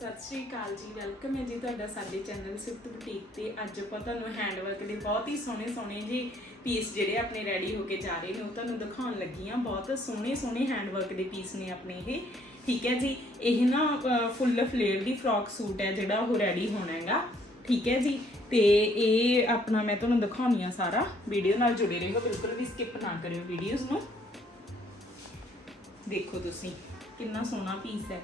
ਸਤਿ ਸ਼੍ਰੀ ਅਕਾਲ ਜੀ ਵੈਲਕਮ ਹੈ ਜੀ ਤੁਹਾਡਾ ਸਾਡੇ ਚੈਨਲ ਸਿਫਟ ਬੁਟੀਕ ਤੇ ਅੱਜ ਆਪਾਂ ਤੁਹਾਨੂੰ ਹੈਂਡਵਰਕ ਦੇ ਬਹੁਤ ਹੀ ਸੋਹਣੇ ਸੋਹਣੇ ਜੀ ਪੀਸ ਜਿਹੜੇ ਆਪਣੇ ਰੈਡੀ ਹੋ ਕੇ ਜਾ ਰਹੇ ਨੇ, ਉਹ ਤੁਹਾਨੂੰ ਦਿਖਾਉਣ ਲੱਗੀ ਆ ਬਹੁਤ ਸੋਹਣੇ ਸੋਹਣੇ ਹੈਂਡਵਰਕ ਦੇ ਪੀਸ ਨੇ ਆਪਣੇ ਇਹ। ਠੀਕ ਹੈ ਜੀ, ਇਹ ਨਾ ਫੁੱਲ ਫਲੇਅਰ ਦੀ ਫਰੋਕ ਸੂਟ ਹੈ ਜਿਹੜਾ ਉਹ ਰੈਡੀ ਹੋਣਾ ਹੈਗਾ। ਠੀਕ ਹੈ ਜੀ, ਤੇ ਇਹ ਆਪਣਾ ਮੈਂ ਤੁਹਾਨੂੰ ਦਿਖਾਉਣੀ ਆ ਸਾਰਾ। ਵੀਡੀਓ ਨਾਲ ਜੁੜੇ ਰਹੋ ਬਿਲਕੁਲ ਵੀ ਸਕਿਪ ਨਾ ਕਰਿਓ ਵੀਡੀਓਜ਼ ਨੂੰ। ਦੇਖੋ ਤੁਸੀਂ, ਕਿੰਨਾ ਸੋਹਣਾ ਪੀਸ ਹੈ।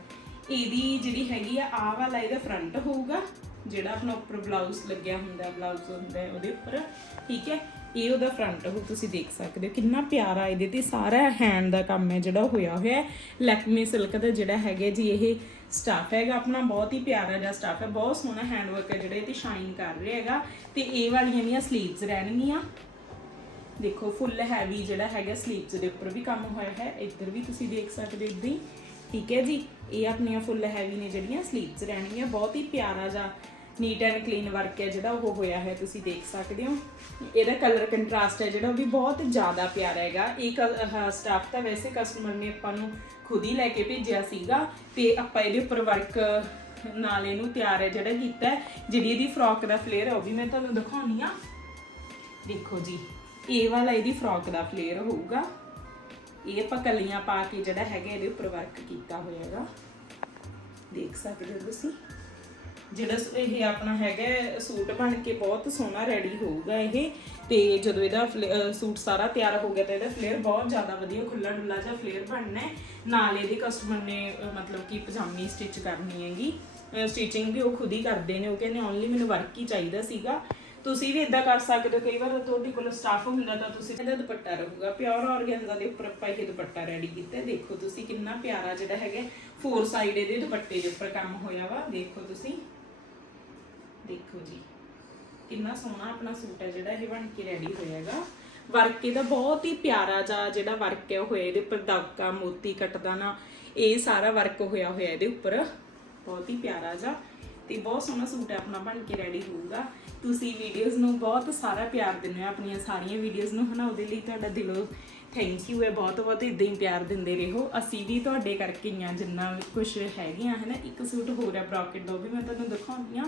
ਇਹਦੀ ਜਿਹੜੀ ਹੈਗੀ ਆ, ਆਹ ਵਾਲਾ ਇਹਦਾ ਫਰੰਟ ਹੋਊਗਾ, ਜਿਹੜਾ ਆਪਣਾ ਉੱਪਰ ਬਲਾਊਜ਼ ਲੱਗਿਆ ਹੁੰਦਾ ਬਲਾਊਜ਼ ਹੁੰਦਾ ਉਹਦੇ ਉੱਪਰ, ਠੀਕ ਹੈ? ਇਹ ਉਹਦਾ ਫਰੰਟ ਹੋ ਤੁਸੀਂ ਦੇਖ ਸਕਦੇ ਹੋ। ਕਿੰਨਾ ਪਿਆਰਾ ਇਹਦੇ ਤੇ ਸਾਰਾ ਹੈਂਡ ਦਾ ਕੰਮ ਹੈ ਜਿਹੜਾ ਹੋਇਆ ਹੋਇਆ ਹੈ। ਲੈਕਮੇ ਸਿਲਕ ਦਾ ਜਿਹੜਾ ਹੈਗਾ ਜੀ, ਇਹ ਸਟਾਫ ਹੈਗਾ, ਆਪਣਾ ਬਹੁਤ ਹੀ ਪਿਆਰਾ ਜਿਹਾ ਸਟਾਫ ਹੈ। ਬਹੁਤ ਸੋਹਣਾ ਹੈਂਡ ਵਰਕ ਹੈ ਜਿਹੜਾ, ਇਹ ਤੇ ਸ਼ਾਈਨ ਕਰ ਰਿਹਾ ਹੈਗਾ। ਤੇ ਇਹ ਵਾਲੀਆਂ ਦੀਆਂ ਸਲੀਵਸ ਰਹਿਣਗੀਆਂ। ਦੇਖੋ ਫੁੱਲ ਹੈਵੀ ਜਿਹੜਾ ਹੈਗਾ ਸਲੀਵਸ ਦੇ ਉੱਪਰ ਵੀ ਕੰਮ ਹੋਇਆ ਹੈ। ਇੱਧਰ ਵੀ ਤੁਸੀਂ ਦੇਖ ਸਕਦੇ ਹੋ ਇੱਦਾਂ ਹੀ। ਠੀਕ ਹੈ ਜੀ। ਇਹ ਆਪਣੀਆਂ ਫੁੱਲ ਹੈਵੀ ਨੇ ਜਿਹੜੀਆਂ ਸਲੀਵਸ ਰਹਿਣਗੀਆਂ। ਬਹੁਤ ਹੀ ਪਿਆਰਾ ਜਿਹਾ ਨੀਟ ਐਂਡ ਕਲੀਨ ਵਰਕ ਹੈ ਜਿਹੜਾ ਉਹ ਹੋਇਆ ਹੈ ਤੁਸੀਂ ਦੇਖ ਸਕਦੇ ਹੋ। ਇਹਦਾ ਕਲਰ ਕੰਟਰਾਸਟ ਹੈ ਜਿਹੜਾ, ਉਹ ਵੀ ਬਹੁਤ ਜ਼ਿਆਦਾ ਪਿਆਰਾ ਹੈਗਾ। ਇਹ ਸਟਾਫ ਤਾਂ ਵੈਸੇ ਕਸਟਮਰ ਨੇ ਆਪਾਂ ਨੂੰ ਖੁਦ ਹੀ ਲੈ ਕੇ ਭੇਜਿਆ ਸੀਗਾ ਤੇ ਆਪਾਂ ਇਹਦੇ ਉੱਪਰ ਵਰਕ ਨਾਲ ਇਹਨੂੰ ਤਿਆਰ ਹੈ ਜਿਹੜਾ ਕੀਤਾ ਜਿਹੜੀ ਇਹਦੀ ਫਰੋਕ ਦਾ ਫਲੇਅਰ ਹੈ, ਉਹ ਵੀ ਮੈਂ ਤੁਹਾਨੂੰ ਦਿਖਾਉਣੀ ਆ। ਦੇਖੋ ਜੀ, ਇਹ ਵਾਲਾ ਇਹਦੀ ਫਰੋਕ ਦਾ ਫਲੇਅਰ ਹੋਊਗਾ। ਇਹ ਆਪਾਂ ਕਲੀਆਂ ਪਾ ਕੇ ਜਿਹੜਾ ਹੈਗਾ ਇਹਦੇ ਉੱਪਰ ਵਰਕ ਕੀਤਾ ਹੋਇਆ ਹੈਗਾ ਦੇਖ ਸਕਦੇ ਹੋ ਤੁਸੀਂ। ਜਿਹੜਾ ਇਹ ਆਪਣਾ ਹੈਗਾ ਸੂਟ ਬਣ ਕੇ ਬਹੁਤ ਸੋਹਣਾ ਰੈਡੀ ਹੋਊਗਾ ਇਹ। ਤੇ ਜਦੋਂ ਇਹਦਾ ਸੂਟ ਸਾਰਾ ਤਿਆਰ ਹੋ ਗਿਆ ਤਾਂ ਇਹਦਾ ਫਲੇਅਰ ਬਹੁਤ ਜ਼ਿਆਦਾ ਵਧੀਆ ਖੁੱਲਾ ਡੁੱਲਾ ਜਿਹਾ ਫਲੇਅਰ ਬਣਨਾ ਹੈ। ਨਾਲ ਇਹਦੇ ਕਸਟਮਰ ਨੇ ਮਤਲਬ ਕਿ ਪਜਾਮੀ ਸਟਿਚ ਕਰਨੀ ਹੈਗੀ। ਸਟਿਚਿੰਗ ਵੀ ਉਹ ਖੁਦ ਹੀ ਕਰਦੇ ਨੇ। ਉਹ ਕਹਿੰਦੇ ਓਨਲੀ ਮੈਨੂੰ ਵਰਕ ਹੀ ਚਾਹੀਦਾ ਸੀਗਾ। ਤੁਸੀਂ ਵੀ ਇਦਾਂ ਕਰ ਸਕਦੇ ਹੋ, ਕਈ ਵਾਰ ਤੁਹਾਡੇ ਕੋਲ ਸਟਾਫ ਹੁੰਦਾ ਤਾਂ ਤੁਸੀਂ ਇਹਦਾ ਦੁਪੱਟਾ ਰਹੂਗਾ ਪਿਓਰ ਆਰਗੈਂਜ਼ਾ ਦੇ ਉੱਪਰ ਆਪਾਂ ਇਹ ਦੁਪੱਟਾ ਰੈਡੀ ਕੀਤਾ। ਦੇਖੋ ਤੁਸੀਂ ਕਿੰਨਾ ਪਿਆਰਾ ਜਿਹੜਾ ਹੈਗਾ ਫੋਰ ਸਾਈਡ ਇਹਦੇ ਦੁਪੱਟੇ ਦੇ ਉੱਪਰ ਕੰਮ ਹੋਇਆ ਵਾ, ਦੇਖੋ ਤੁਸੀਂ। ਦੇਖੋ ਜੀ, ਕਿੰਨਾ ਸੋਹਣਾ ਆਪਣਾ ਸੂਟ ਹੈ ਜਿਹੜਾ ਇਹ ਬਣ ਕੇ ਰੈਡੀ ਹੋਇਆਗਾ। ਵਰਕ ਇਹਦਾ ਬਹੁਤ ਹੀ ਪਿਆਰਾ ਜਿਹਾ ਜਿਹੜਾ ਵਰਕ ਹੈ ਹੋਇਆ ਇਹਦੇ ਉੱਪਰ ਦਬਕਾ, ਮੋਤੀ ਕੱਟਦਾਨਾ ਇਹ ਸਾਰਾ ਵਰਕ ਹੋਇਆ ਹੋਇਆ ਇਹਦੇ ਉੱਪਰ। ਬਹੁਤ ਹੀ ਪਿਆਰਾ ਜਿਹਾ। ਤੇ ਬਹੁਤ ਸੋਹਣਾ ਸੂਟ ਹੈ, ਆਪਣਾ ਬਣ ਕੇ ਰੈਡੀ ਹੋਊਗਾ। ਤੁਸੀਂ ਵੀਡੀਓਜ਼ ਨੂੰ ਬਹੁਤ ਸਾਰਾ ਪਿਆਰ ਦਿੰਦੇ ਹੋ, ਆਪਣੀਆਂ ਸਾਰੀਆਂ ਵੀਡੀਓਜ਼ ਨੂੰ, ਹਨਾ? ਉਹਦੇ ਲਈ ਤੁਹਾਡਾ ਦਿਲੋਂ ਥੈਂਕ ਯੂ ਹੈ। ਬਹੁਤ ਬਹੁਤ ਇਦਾਂ ਹੀ ਪਿਆਰ ਦਿੰਦੇ ਰਹੋ। ਅਸੀਂ ਵੀ ਤੁਹਾਡੇ ਕਰਕੇ ਹੀ ਆ ਜਿੰਨਾ ਕੁਝ ਹੈਗੀਆਂ ਆ ਹਨਾ? ਇੱਕ ਸੂਟ ਹੋਰ ਹੈ ਬ੍ਰੋਕਟ ਦਾ, ਉਹ ਵੀ ਮੈਂ ਤੁਹਾਨੂੰ ਦਿਖਾਉਂਦੀ ਆ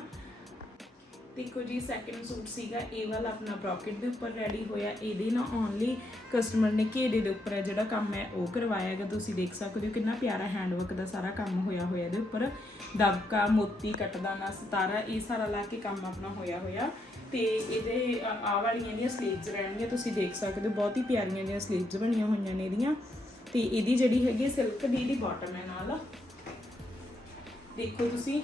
ਦੇਖੋ ਜੀ ਸੈਕਿੰਡ ਸੂਟ ਸੀਗਾ, ਇਹ ਵਾਲਾ ਆਪਣਾ ਬ੍ਰੋਕਟ ਦੇ ਉੱਪਰ ਰੈਡੀ ਹੋਇਆ। ਇਹਦੇ ਨਾਲ ਓਨਲੀ ਕਸਟਮਰ ਨੇ ਘੇਰੇ ਦੇ ਉੱਪਰ ਹੈ ਜਿਹੜਾ ਕੰਮ ਹੈ, ਉਹ ਕਰਵਾਇਆ ਹੈਗਾ। ਤੁਸੀਂ ਦੇਖ ਸਕਦੇ ਹੋ ਕਿੰਨਾ ਪਿਆਰਾ ਹੈਂਡਵਰਕ ਦਾ ਸਾਰਾ ਕੰਮ ਹੋਇਆ ਹੋਇਆ ਇਹਦੇ ਉੱਪਰ। ਦਬਕਾ, ਮੋਤੀ, ਕੱਟਦਾਨਾ, ਸਤਾਰਾ, ਇਹ ਸਾਰਾ ਲਾ ਕੇ ਕੰਮ ਆਪਣਾ ਹੋਇਆ ਹੋਇਆ। ਤੇ ਇਹਦੇ ਆ ਵਾਲੀਆਂ ਦੀਆਂ ਸਲੀਵਸ ਰਹਿਣਗੀਆਂ। ਤੁਸੀਂ ਦੇਖ ਸਕਦੇ ਹੋ, ਬਹੁਤ ਹੀ ਪਿਆਰੀਆਂ ਜਿਹੀਆਂ ਸਲੀਵਸ ਬਣੀਆਂ ਹੋਈਆਂ ਨੇ ਇਹਦੀਆਂ। ਤੇ ਇਹਦੀ ਜਿਹੜੀ ਹੈਗੀ ਸਿਲਕ ਦੀ ਦੀ ਬਾਟਮ ਹੈ ਨਾਲ। ਦੇਖੋ ਤੁਸੀਂ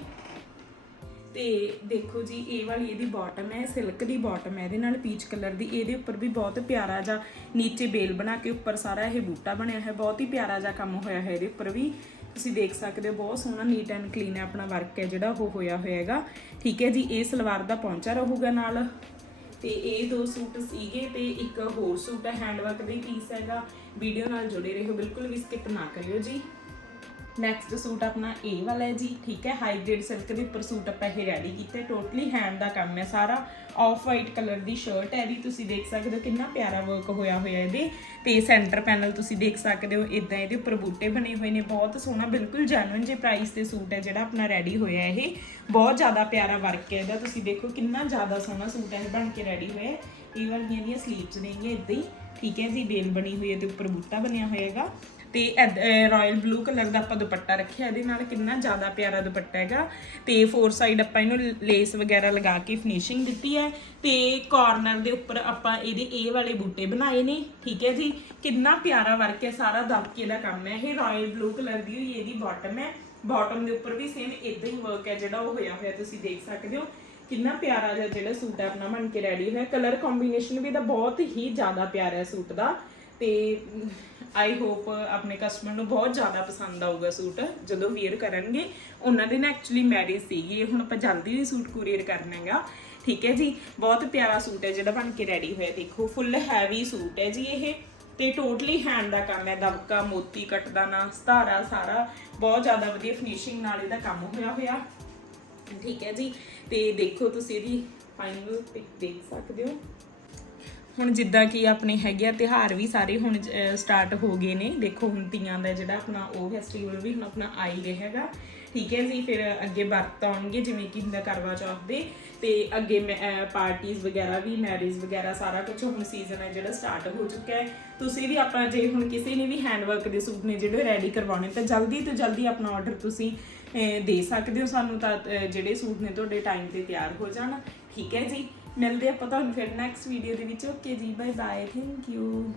ਤੇ ਦੇਖੋ ਜੀ, ਇਹ ਵਾਲੀ ਇਹਦੀ ਬਾਟਮ ਹੈ ਸਿਲਕ ਦੀ ਬਾਟਮ ਹੈ, ਇਹਦੇ ਨਾਲ ਪੀਚ ਕਲਰ ਦੀ, ਇਹਦੇ ਉੱਪਰ ਵੀ ਬਹੁਤ ਪਿਆਰਾ ਜਿਹਾ ਨੀਚੇ ਬੇਲ ਬਣਾ ਕੇ ਉੱਪਰ ਸਾਰਾ ਇਹ ਬੂਟਾ ਬਣਿਆ ਹੈ ਬਹੁਤ ਹੀ ਪਿਆਰਾ ਜਿਹਾ ਕੰਮ ਹੋਇਆ ਹੈ ਇਹਦੇ ਉੱਪਰ ਵੀ। ਤੁਸੀਂ ਦੇਖ ਸਕਦੇ ਹੋ, ਬਹੁਤ ਸੋਹਣਾ ਨੀਟ ਐਂਡ ਕਲੀਨ ਹੈ ਆਪਣਾ ਵਰਕ ਹੈ ਜਿਹੜਾ ਉਹ ਹੋਇਆ ਹੋਇਆ ਹੈਗਾ। ਠੀਕ ਹੈ ਜੀ, ਇਹ ਸਲਵਾਰ ਦਾ ਪੌਂਚਾ ਰਹੂਗਾ ਨਾਲ। ਤੇ ਇਹ ਦੋ ਸੂਟ ਸੀਗੇ ਤੇ ਇੱਕ ਹੋਰ ਸੂਟ ਹੈ ਹੈਂਡਵਰਕ ਦੇ ਪੀਸ ਹੈਗਾ। ਵੀਡੀਓ ਨਾਲ ਜੁੜੇ ਰਹੋ, ਬਿਲਕੁਲ ਵੀ ਸਕਿਪ ਨਾ ਕਰਿਓ ਜੀ। ਨੈਕਸਟ ਸੂਟ ਆਪਣਾ ਇਹ ਵਾਲਾ ਹੈ ਜੀ, ਠੀਕ ਹੈ? ਹਾਈਬ੍ਰਿਡ ਸਿਲਕ ਦੇ ਉੱਪਰ ਸੂਟ ਆਪਾਂ ਇਹ ਰੈਡੀ ਕੀਤਾ। ਟੋਟਲੀ ਹੈਂਡ ਦਾ ਕੰਮ ਹੈ ਸਾਰਾ। ਆਫ ਵਾਈਟ ਕਲਰ ਦੀ ਸ਼ਰਟ ਹੈ ਇਹਦੀ। ਤੁਸੀਂ ਦੇਖ ਸਕਦੇ ਹੋ ਕਿੰਨਾ ਪਿਆਰਾ ਵਰਕ ਹੋਇਆ ਹੋਇਆ ਇਹਦੇ। ਤੇ ਸੈਂਟਰ ਪੈਨਲ ਤੁਸੀਂ ਦੇਖ ਸਕਦੇ ਹੋ ਇਦਾਂ ਇਹਦੇ ਉੱਪਰ ਬੂਟੇ ਬਣੇ ਹੋਏ ਨੇ। ਬਹੁਤ ਸੋਹਣਾ, ਬਿਲਕੁਲ ਜੈਨੂਇਨ ਜੇ ਪ੍ਰਾਈਸ ਤੇ ਸੂਟ ਹੈ ਜਿਹੜਾ ਆਪਣਾ ਰੈਡੀ ਹੋਇਆ ਇਹ। ਬਹੁਤ ਜ਼ਿਆਦਾ ਪਿਆਰਾ ਵਰਕ ਹੈ ਇਹਦਾ। ਤੁਸੀਂ ਦੇਖੋ ਕਿੰਨਾ ਜ਼ਿਆਦਾ ਸੋਹਣਾ ਸੂਟ ਹੈ ਇਹ ਬਣ ਕੇ ਰੈਡੀ ਹੋਇਆ ਇਹ ਵਾਲੀਆਂ ਦੀਆਂ ਸਲੀਵਸ ਨੇਗੀਆਂ ਇਦਾਂ ਹੀ। ਠੀਕ ਹੈ ਜੀ, ਬੇਲ ਬਣੀ ਹੋਈ ਹੈ ਤੇ ਉੱਪਰ ਬੂਟਾ ਬਣਿਆ ਹੋਏਗਾ ਤੇ ਰਾਇਲ ਬਲੂ ਕਲਰ ਦਾ ਆਪਾਂ ਦੁਪੱਟਾ ਰੱਖਿਆ, ਇਹਦੇ ਨਾਲ ਕਿੰਨਾ ਜ਼ਿਆਦਾ ਪਿਆਰਾ ਦੁਪੱਟਾ ਹੈਗਾ। ਤੇ ਫੋਰ ਸਾਈਡ ਆਪਾਂ ਇਹਨੂੰ ਲੇਸ ਵਗੈਰਾ ਲਗਾ ਕੇ ਫਿਨਿਸ਼ਿੰਗ ਦਿੱਤੀ ਹੈ। ਤੇ ਕਾਰਨਰ ਦੇ ਉੱਪਰ ਆਪਾਂ ਇਹਦੇ ਇਹ ਵਾਲੇ ਬੂਟੇ ਬਣਾਏ ਨੇ, ਠੀਕ ਹੈ ਜੀ? ਕਿੰਨਾ ਪਿਆਰਾ ਵਰਕ ਹੈ, ਸਾਰਾ ਦਬਕੇ ਦਾ ਕੰਮ ਹੈ। ਇਹ ਰਾਇਲ ਬਲੂ ਕਲਰ ਦੀ ਹੋਈ, ਇਹਦੀ ਬਾਟਮ ਹੈ। ਬਾਟਮ ਦੇ ਉੱਪਰ ਵੀ ਸੇਮ ਇਦਾਂ ਹੀ ਵਰਕ ਹੈ ਜਿਹੜਾ ਉਹ ਹੋਇਆ ਹੋਇਆ, ਤੁਸੀਂ ਦੇਖ ਸਕਦੇ ਹੋ। ਕਿੰਨਾ ਪਿਆਰਾ ਜਿਹਾ ਜਿਹੜਾ ਸੂਟ ਹੈ, ਆਪਣਾ ਬਣ ਕੇ ਰੈਡੀ ਹੋਇਆ ਕਲਰ ਕੰਬੀਨੇਸ਼ਨ ਵੀ ਦਾ ਬਹੁਤ ਹੀ ਜ਼ਿਆਦਾ ਪਿਆਰਾ ਹੈ ਸੂਟ ਦਾ। ਤੇ ਆਈ ਹੋਪ ਆਪਣੇ ਕਸਟਮਰ ਨੂੰ ਬਹੁਤ ਜ਼ਿਆਦਾ ਪਸੰਦ ਆਊਗਾ ਸੂਟ, ਜਦੋਂ ਵੇਅਰ ਕਰਨਗੇ। ਉਹਨਾਂ ਦੇ ਨਾ ਐਕਚੁਅਲੀ ਮੈਰਿਜ ਸੀਗੀ ਹੁਣ ਆਪਾਂ ਜਲਦੀ ਹੀ ਸੂਟ ਕੁਰੀਅਰ ਕਰਨਾ ਹੈਗਾ ਠੀਕ ਹੈ ਜੀ? ਬਹੁਤ ਪਿਆਰਾ ਸੂਟ ਹੈ ਜਿਹੜਾ ਬਣ ਕੇ ਰੈਡੀ ਹੋਇਆ, ਦੇਖੋ ਫੁੱਲ ਹੈਵੀ ਸੂਟ ਹੈ ਜੀ ਇਹ। ਤੇ ਟੋਟਲੀ ਹੈਂਡ ਦਾ ਕੰਮ ਹੈ, ਦਬਕਾ, ਮੋਤੀ ਕੱਟਦਾਨਾ ਸਤਾਰਾ ਸਾਰਾ। ਬਹੁਤ ਜ਼ਿਆਦਾ ਵਧੀਆ ਫਿਨਿਸ਼ਿੰਗ ਨਾਲ ਇਹਦਾ ਕੰਮ ਹੋਇਆ ਹੋਇਆ। ਠੀਕ ਹੈ ਜੀ? ਤੇ ਦੇਖੋ ਤੁਸੀਂ ਇਹਦੀ ਫਾਈਨਲ ਪਿਕ ਦੇਖ ਸਕਦੇ ਹੋ। ਹੁਣ ਜਿੱਦਾਂ ਕਿ ਆਪਣੇ ਹੈਗੇ ਆ ਤਿਹਾਰ ਵੀ ਸਾਰੇ ਹੁਣ ਸਟਾਰਟ ਹੋ ਗਏ ਨੇ। ਦੇਖੋ ਹੁਣ ਤੀਆਂ ਦਾ ਜਿਹੜਾ ਆਪਣਾ ਉਹ ਫੈਸਟੀਵਲ ਵੀ ਹੁਣ ਆਪਣਾ ਆ ਹੀ ਰਿਹਾ ਹੈਗਾ। ਠੀਕ ਹੈ ਜੀ, ਫਿਰ ਅੱਗੇ ਵਰਤ ਆਉਣਗੇ, ਜਿਵੇਂ ਕਿ ਹੁੰਦਾ ਕਰਵਾ ਚੌਥ ਦੇ। ਤੇ ਅੱਗੇ ਪਾਰਟੀਆਂ ਵਗੈਰਾ ਵੀ ਮੈਰਿਜ ਵਗੈਰਾ ਸਾਰਾ ਕੁਝ ਹੁਣ ਸੀਜ਼ਨ ਹੈ ਜਿਹੜਾ ਸਟਾਰਟ ਹੋ ਚੁੱਕਾ ਹੈ। ਤੁਸੀਂ ਵੀ ਆਪਣਾ, ਜੇ ਹੁਣ ਕਿਸੇ ਨੇ ਵੀ ਹੈਂਡਵਰਕ ਦੇ ਸੂਟ ਨੇ ਜਿਹੜੇ ਰੈਡੀ ਕਰਵਾਉਣੇ, ਤਾਂ ਜਲਦੀ ਤੋਂ ਜਲਦੀ ਆਪਣਾ ਆਰਡਰ ਤੁਸੀਂ ਦੇ ਸਕਦੇ ਹੋ। ਸਾਨੂੰ ਤਾਂ ਜਿਹੜੇ ਸੂਟ ਨੇ ਤੁਹਾਡੇ ਟਾਈਮ ਤੇ ਤਿਆਰ ਹੋ ਜਾਣ। ਠੀਕ ਹੈ ਜੀ। ਮਿਲਦੇ ਆਪਾਂ ਤੁਹਾਨੂੰ ਫਿਰ ਨੈਕਸਟ ਵੀਡੀਓ ਦੇ ਵਿੱਚ। ਓਕੇ ਜੀ ਬਾਏ ਬਾਏ ਥੈਂਕ ਯੂ